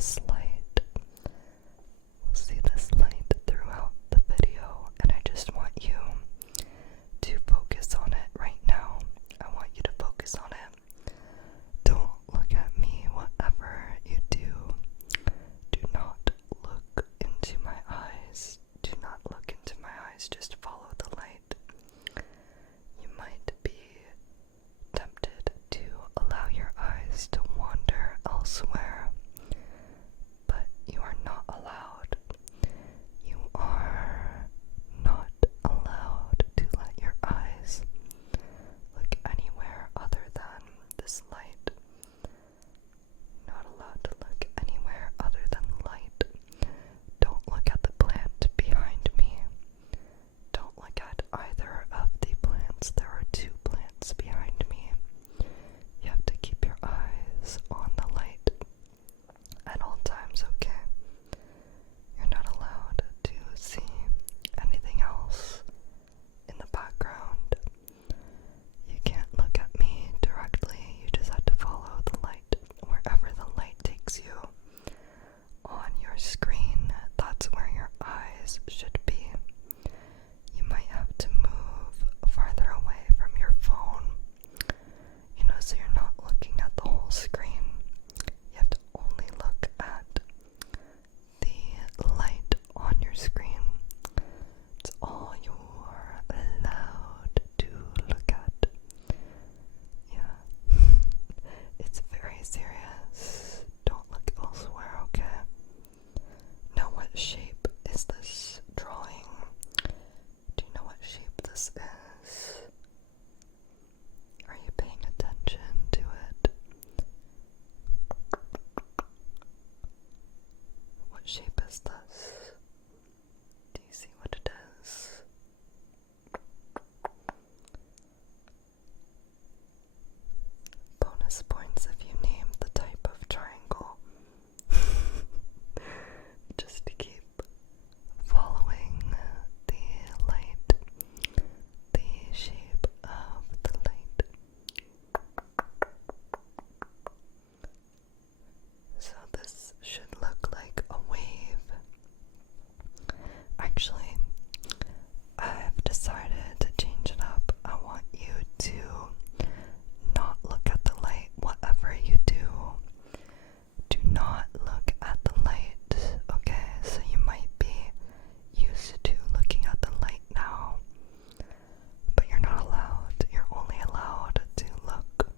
this light. We'll see this light throughout the video, and I just want you to focus on it right now. I want you to focus on it. Don't look at me, whatever you do. Do not look into my eyes. Do not look into my eyes. Just follow the light. You might be tempted to allow your eyes to wander elsewhere, but you are not allowed. You are not allowed to let your eyes look anywhere other than this light. Not allowed to look anywhere other than light. Don't look at the plant behind me. Don't look at either of the plants. There are two plants behind me. You have to keep your eyes on the light at all times, okay? You're not allowed to see anything else in the background. You can't look at me directly. You just have to follow the light. Wherever the light takes you on your screen, that's where your eyes should be. You might have to move farther away from your phone, so you're not looking at the whole screen. You have to only look at the light on your screen. It's all you're allowed to look at. Yeah. It's very serious. Don't look elsewhere, okay? Now, what shape is this drawing? Do you know what shape this is? Are you paying attention to it? What shape is this? Do you see what it is? Bonus points if you name the type of triangle. Just to keep following the light, the shape of the light. So this should look like a wave. Actually, I've decided to change it up. I want you to not look at the light. Whatever you do not look at the light, okay? So you might be used to looking at the light now, but you're not allowed. You're only allowed to look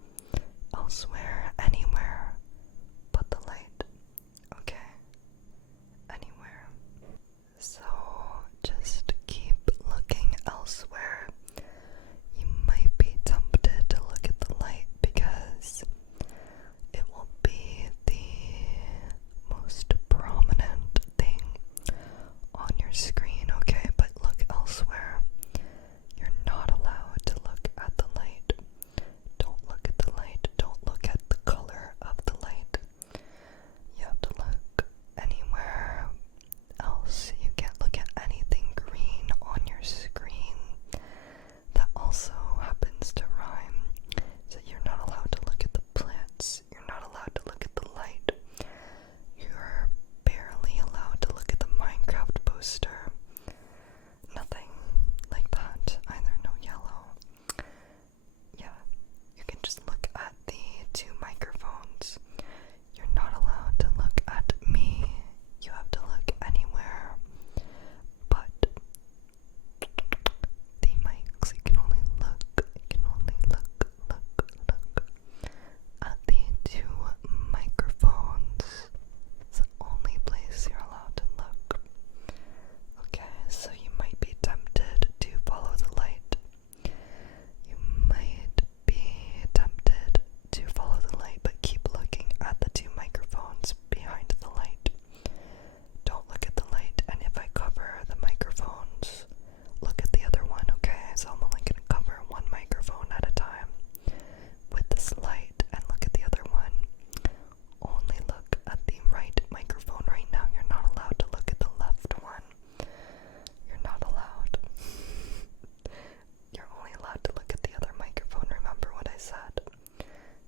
elsewhere, anywhere but the light, okay? Anywhere. So just keep looking elsewhere. You might be tempted to look at the light because it will be the most prominent thing on your screen, okay? But look elsewhere. You're not allowed to look at the light. Don't look at the light. Don't look at the color of the light. You have to look anywhere else. You can't look at anything green on your screen. That also happens to rhyme. So you're not allowed to look at the plants. You're not allowed to look at the light. You're barely allowed to look at the Minecraft poster. Nothing like that. Either no yellow. Yeah, you can just look at the two microphones. You're not allowed to look at me. You have to look anywhere but the mics. You can only look at the two microphones. It's the only place you're allowed to look. Okay, so you might be tempted to follow the light. You might be tempted to follow the light, but keep looking at the two microphones behind the light. Don't look at the light, and if I cover the microphones, look at the other one, okay? So I'm only going to cover one microphone at a time with this light, and look at the other one. Only look at the right microphone right now. You're not allowed to look at the left one. You're not allowed. You're only allowed to look at the other microphone. Remember what I said.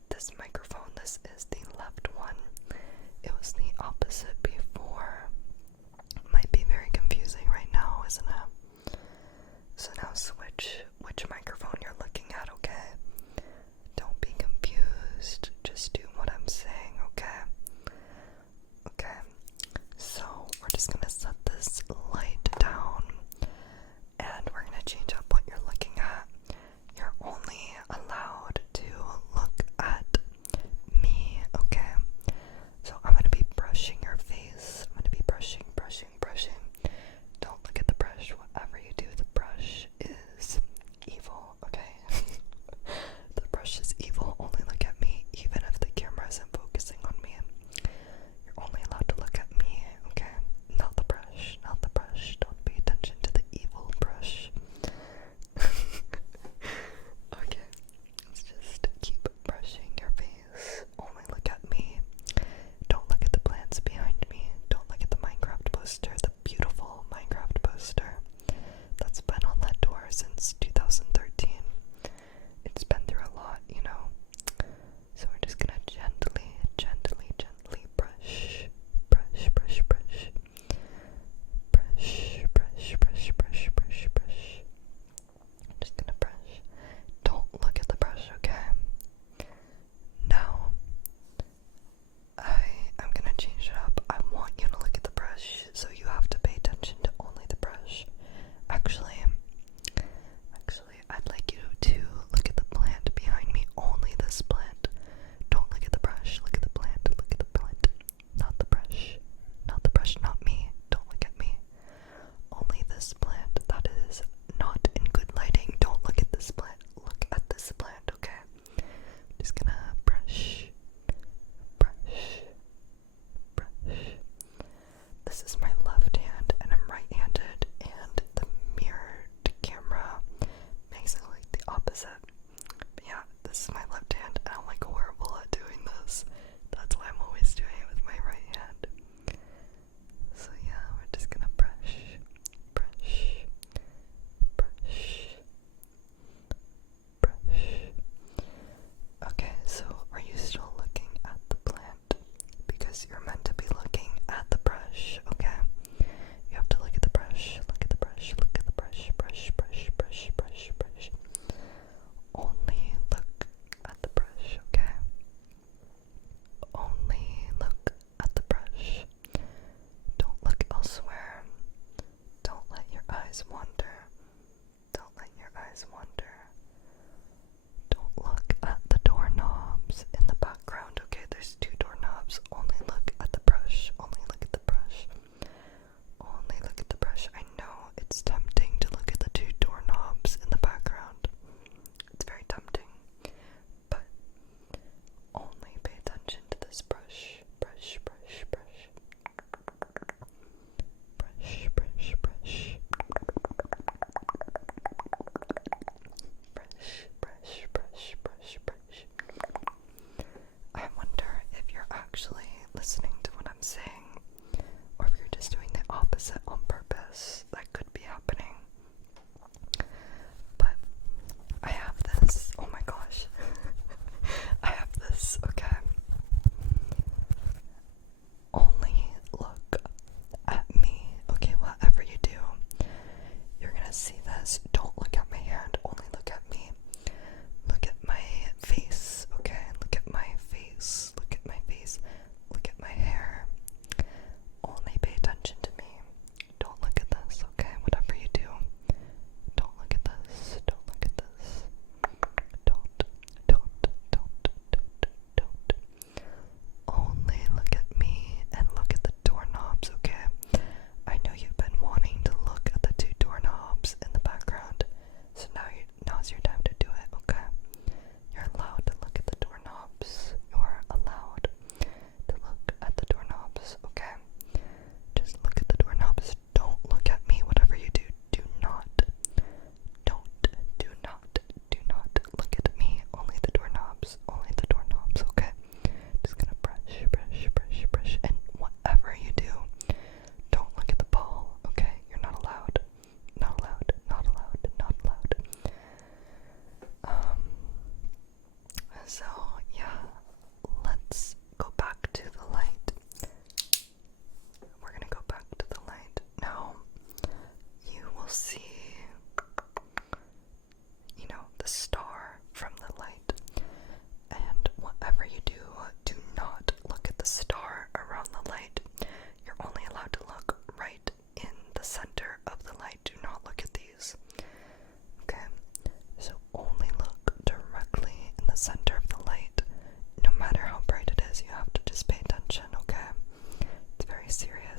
This microphone, this is the left one. It was was the opposite before. Might be very confusing right now, isn't it? So now switch which microphone you're looking at, okay? Don't be confused. Just do what I'm saying, okay? Okay. So we're just gonna set this light down and we're gonna change up what you're looking at. You're only allowed to look at me, okay? So I'm gonna be brushing your face. I'm gonna be brushing. Don't look at the brush. Whatever you do with the brush is evil, okay?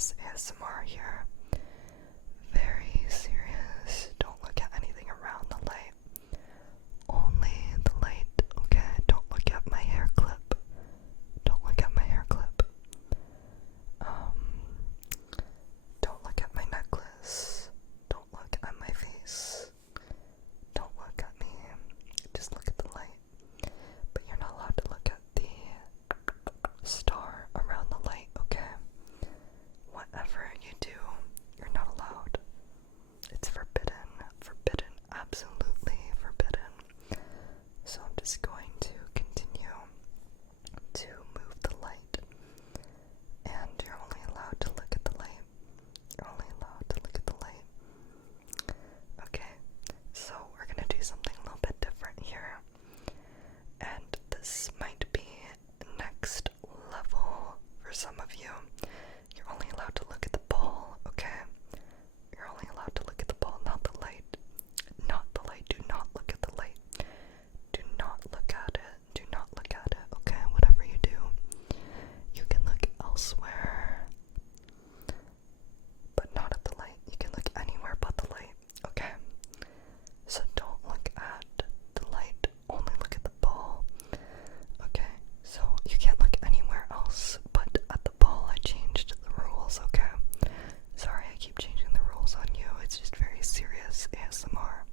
serious ASMR here. Very serious. Don't look at anything around the light. Only the light, okay? Don't look at my hair clip. Don't look at my hair clip. Don't look at my necklace. Don't look at my face. Don't look at me. Just look at the light. But you're not allowed to look at the star around the light, okay? Whatever you do, you're not allowed. It's forbidden. Forbidden. Absolutely forbidden. So I'm just going to continue to move the light. And you're only allowed to look at the light. You're only allowed to look at the light. Okay, so we're gonna do something a little bit different here. And this might be next level for some of you. You're only allowed to look at the ball, okay? You're only allowed to look at the ball, not the light. Not the light. Do not look at the light. Do not look at it. Do not look at it, okay? Whatever you do, you can look elsewhere, but not at the light. You can look anywhere but the light, okay? So don't look at the light. Only look at the ball, okay? So you can't look anywhere else but at the ball. I changed the rules, okay? Sorry, I keep changing the rules on you. It's just very serious ASMR.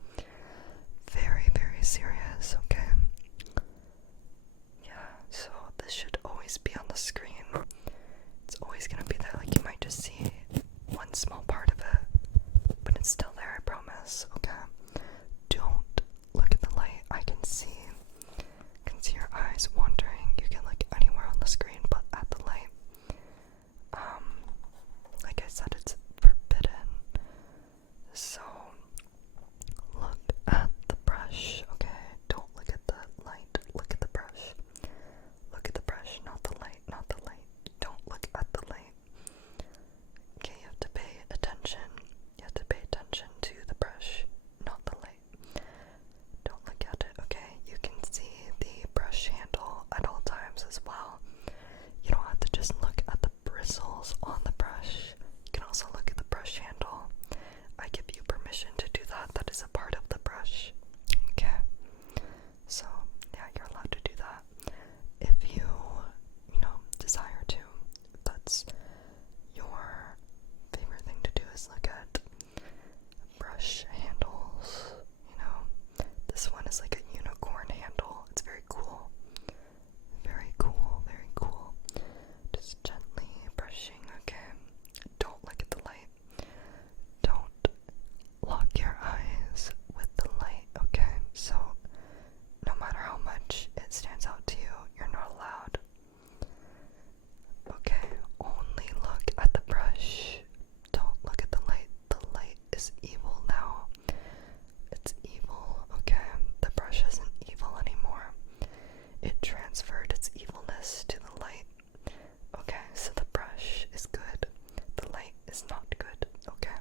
Very, very serious, okay? Yeah, so this should always be on the screen. It's always gonna be there. Like, you might just see one small part of it, but it's still there, I promise, okay? Don't look at the light. I can see your eyes wandering. You can look anywhere on the screen but at the light. Like I said, it's forbidden. So look at the brush, okay? Don't look at the light. Look at the brush. Look at the brush, not the light, not the light. Don't look at the light. Okay, you have to pay attention. You have to pay attention to the brush, not the light. Don't look at it, okay? You can see the brush handle at all times as well. You don't have to just look at the bristles on the brush. You can also look at the brush handle. I give you permission to do that. That is a part of the brush. Okay? So, yeah, you're allowed to do that. If you desire to. If that's your favorite thing to do, is look at brush handles. This one is like a unicorn handle. It's very cool. Very cool, very cool. Just gently brushing, okay? Don't look at the light. Don't lock your eyes with the light, okay? So, no matter how much it stands out to you, you're not allowed. Okay, only look at the brush. Don't look at the light. The light is evil now. It's evil, okay? The brush isn't evil anymore. It transferred its evilness to the light. Okay, so the brush is good. The light is not good, okay?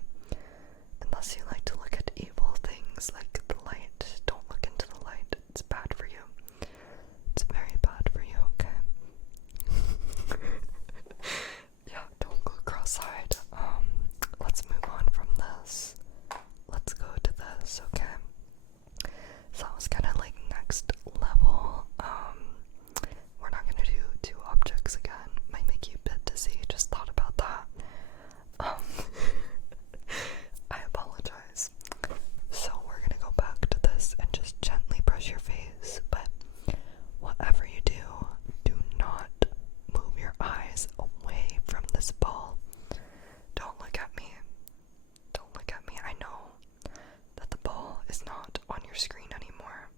Unless you like to look at evil things like the light, don't look into the light. It's bad for you. It's very bad for you, okay? Yeah, don't go cross-eyed. Let's move on from this. Let's go to this, okay? So that was kind of like next level. We're not gonna do two objects again. Might make you a bit dizzy. Just thought about that. I apologize. So we're gonna go back to this and just gently brush your face. But whatever you do, do not move your eyes away from this ball. Don't look at me. Don't look at me. I know that the ball is not on your screen anymore.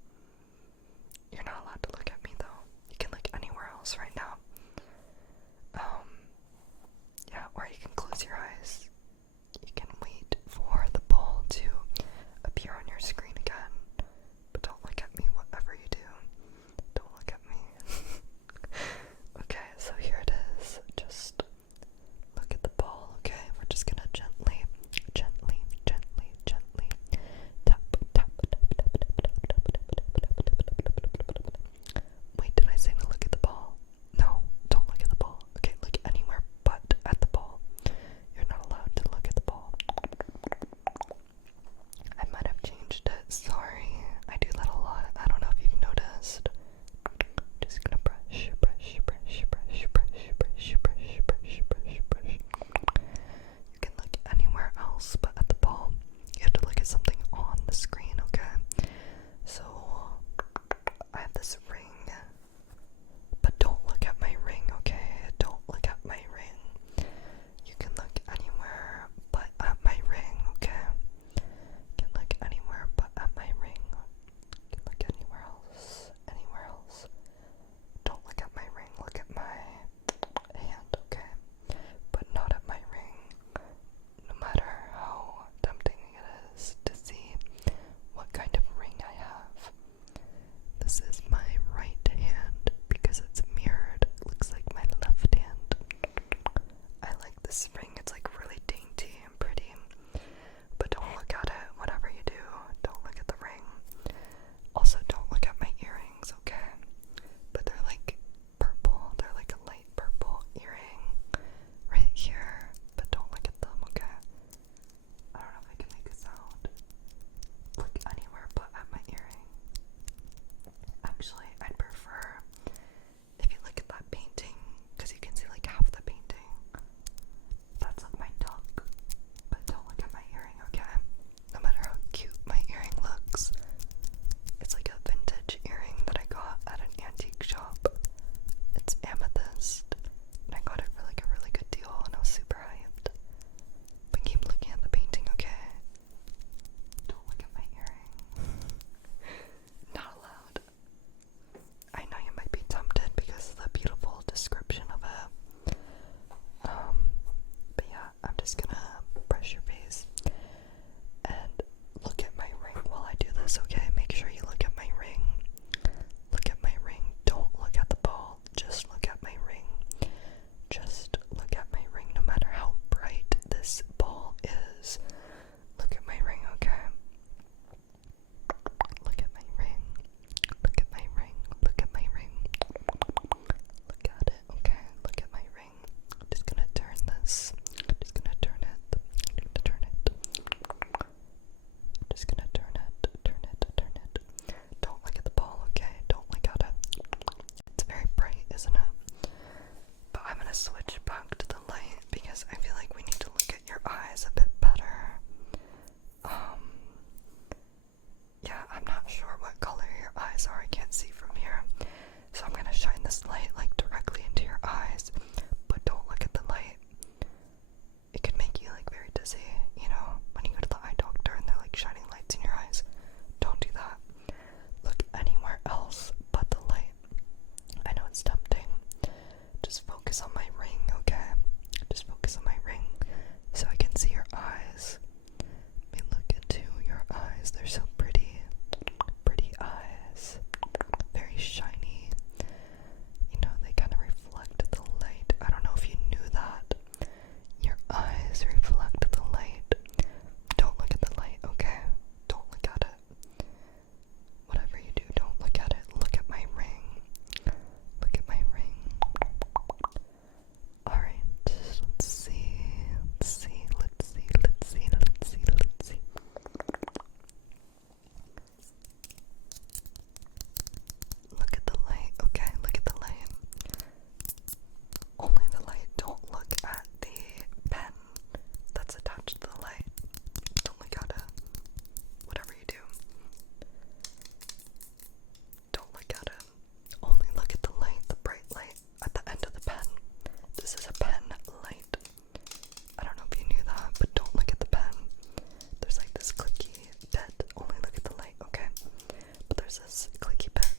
You're not allowed to look at me though. You can look anywhere else right now. Yeah, or you can close your eyes. You can wait for the ball to appear on your screen again. But don't look at me, whatever you do. Don't look at me. Okay, so here it is. Just look at the ball, okay? We're just gonna gently tap, tap, tap, tap, tap, tap, tap, tap, tap, tap, tap, tap, tap. Wait, did I say to look at the ball? No, this ring. It's like really dainty and pretty. But don't look at it. Whatever you do, don't look at the ring. Also, don't look at my earrings, okay? But they're like purple. They're like a light purple earring right here. But don't look at them, okay? I don't know if I can make a sound. Look anywhere but at my earring. Actually, I'd prefer if you look at that painting, because you can see like half the painting. That's like my duck. But don't look at my earring, okay? No matter how cute my earring looks. It's like a vintage earring that I got at an antique shop. It's amethyst. And I got it for like a really good deal and I was super hyped. But keep looking at the painting, okay? Don't look at my earring. Not allowed. I know you might be tempted because of the beautiful description of it. But yeah, I'm just gonna brush your face and look at my ring while I do this, okay? Make sure you look at my ring. Look at my ring. Don't look at the ball. Just look at my ring. Just look at my ring, no matter how bright this ball is. Look at my ring, okay? Look at my ring. Look at my ring. Look at my ring. Look at it, okay? Look at my ring. I'm just gonna turn this. I'm just gonna turn it. Turn it. I'm just gonna turn it. Turn it. Turn it. Don't look at the ball, okay? Don't look at it. It's very bright, isn't it? But I'm gonna switch back to the light because I feel like we need to look at your eyes a bit better. Yeah, I'm not sure what color your eyes are. I can't see from here. So I'm gonna shine this light like directly into your eyes, but don't look at the light. It could make you like very dizzy, you know, when you go to the eye doctor and they're like shining lights in your eyes. Don't do that. Look anywhere else but the light. I know it's tempting. Just focus on my ring, okay? Just focus on my ring so I can see your eyes. Let me look into your eyes. They're so pretty. Pretty eyes. Very shiny. You know, they kind of reflect the light. I don't know if you knew that. Your eyes reflect the light. Don't look at the light, okay? Don't look at it. Whatever you do, don't look at it. Look at my ring. Look at my ring. Alright, let's see. Let's see. Let's see. Let's see. Let's see. Let's see. Look at the light, okay? Look at the light. Only the light. Don't look at the pen that's attached to the light. Don't look at it. Whatever you do. Don't look at it. Only look at the light, the bright light at the end of the pen. This is a pen light. I don't know if you knew that, but don't look at the pen. There's like this clicky bit. Only look at the light, okay? But there's this clicky bit.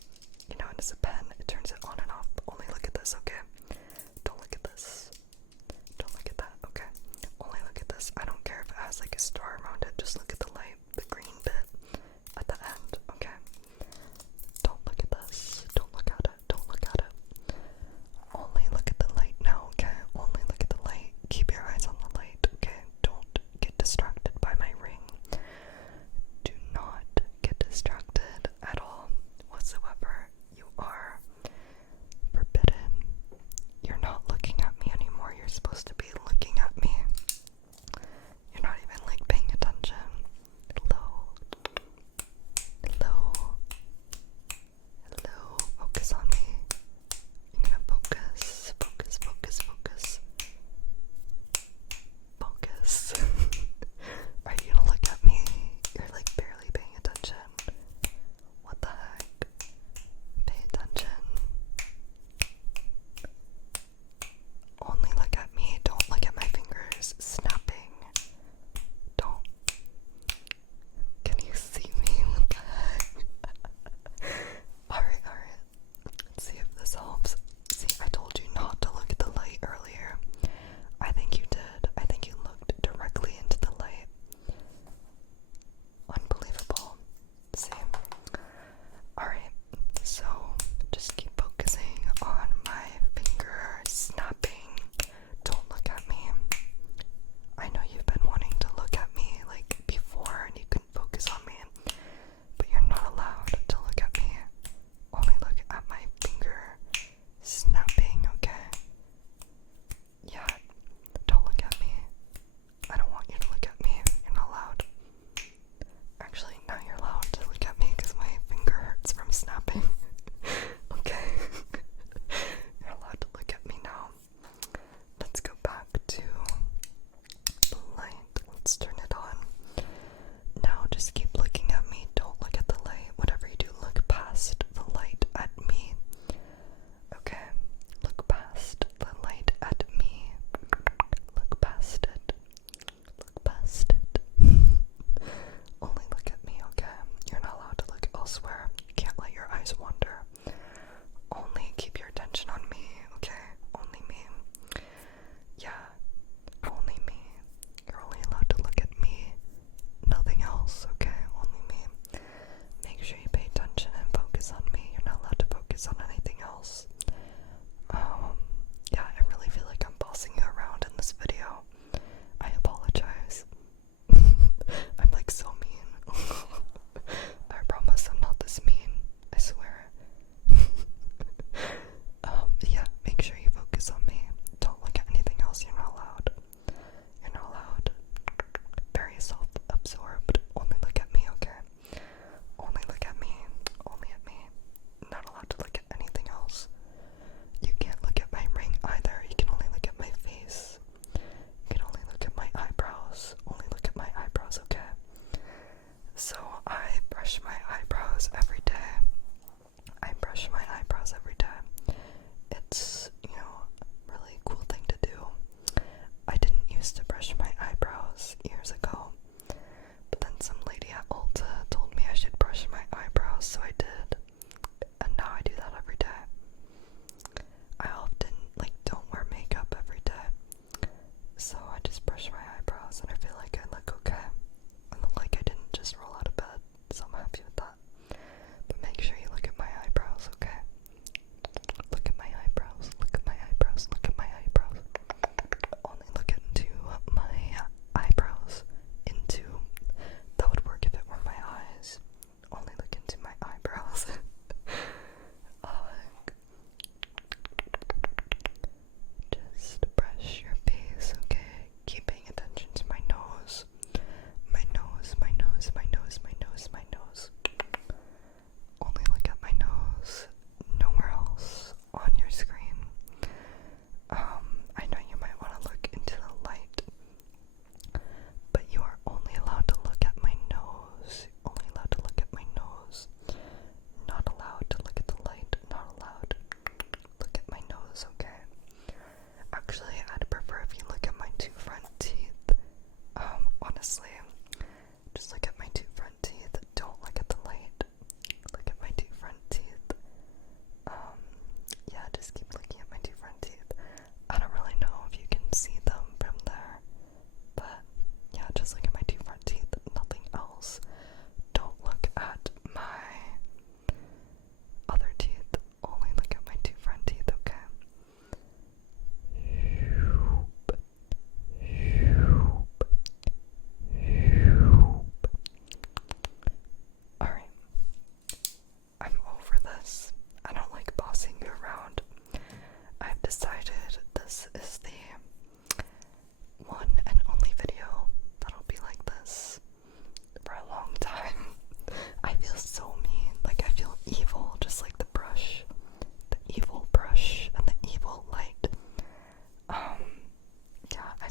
You know, and it's a pen. It turns it on and off. Only look at this, okay? Don't look at this. Don't look at that, okay? Only look at this. I don't care if it has like a star around it. Just look at the light, the green bit at the end, okay? Don't look at this. Don't look at it. Don't look at it. Only look at the light now, okay? Only look at the light. Keep your eyes on the light, okay? Don't get distracted by my ring. Do not get distracted at all whatsoever. You are forbidden. You're not looking at me anymore. You're supposed to be looking at me. You're not even like paying attention. Hello. Hello. Hello. Focus on me. You're gonna focus. Focus, focus, focus. Focus. Are you gonna look at me? You're like barely paying attention. What the heck? Pay attention. Only look at me. Don't look at my fingers snapping. Don't. Can you see me? What the heck? Alright, alright. Let's see if this helps. See, I told you not to look at the light earlier. I think you did. I think you looked directly into the light. Unbelievable. See? Alright, so just keep focusing on my finger snapping. Don't look at me.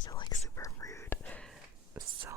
guys are like super rude. So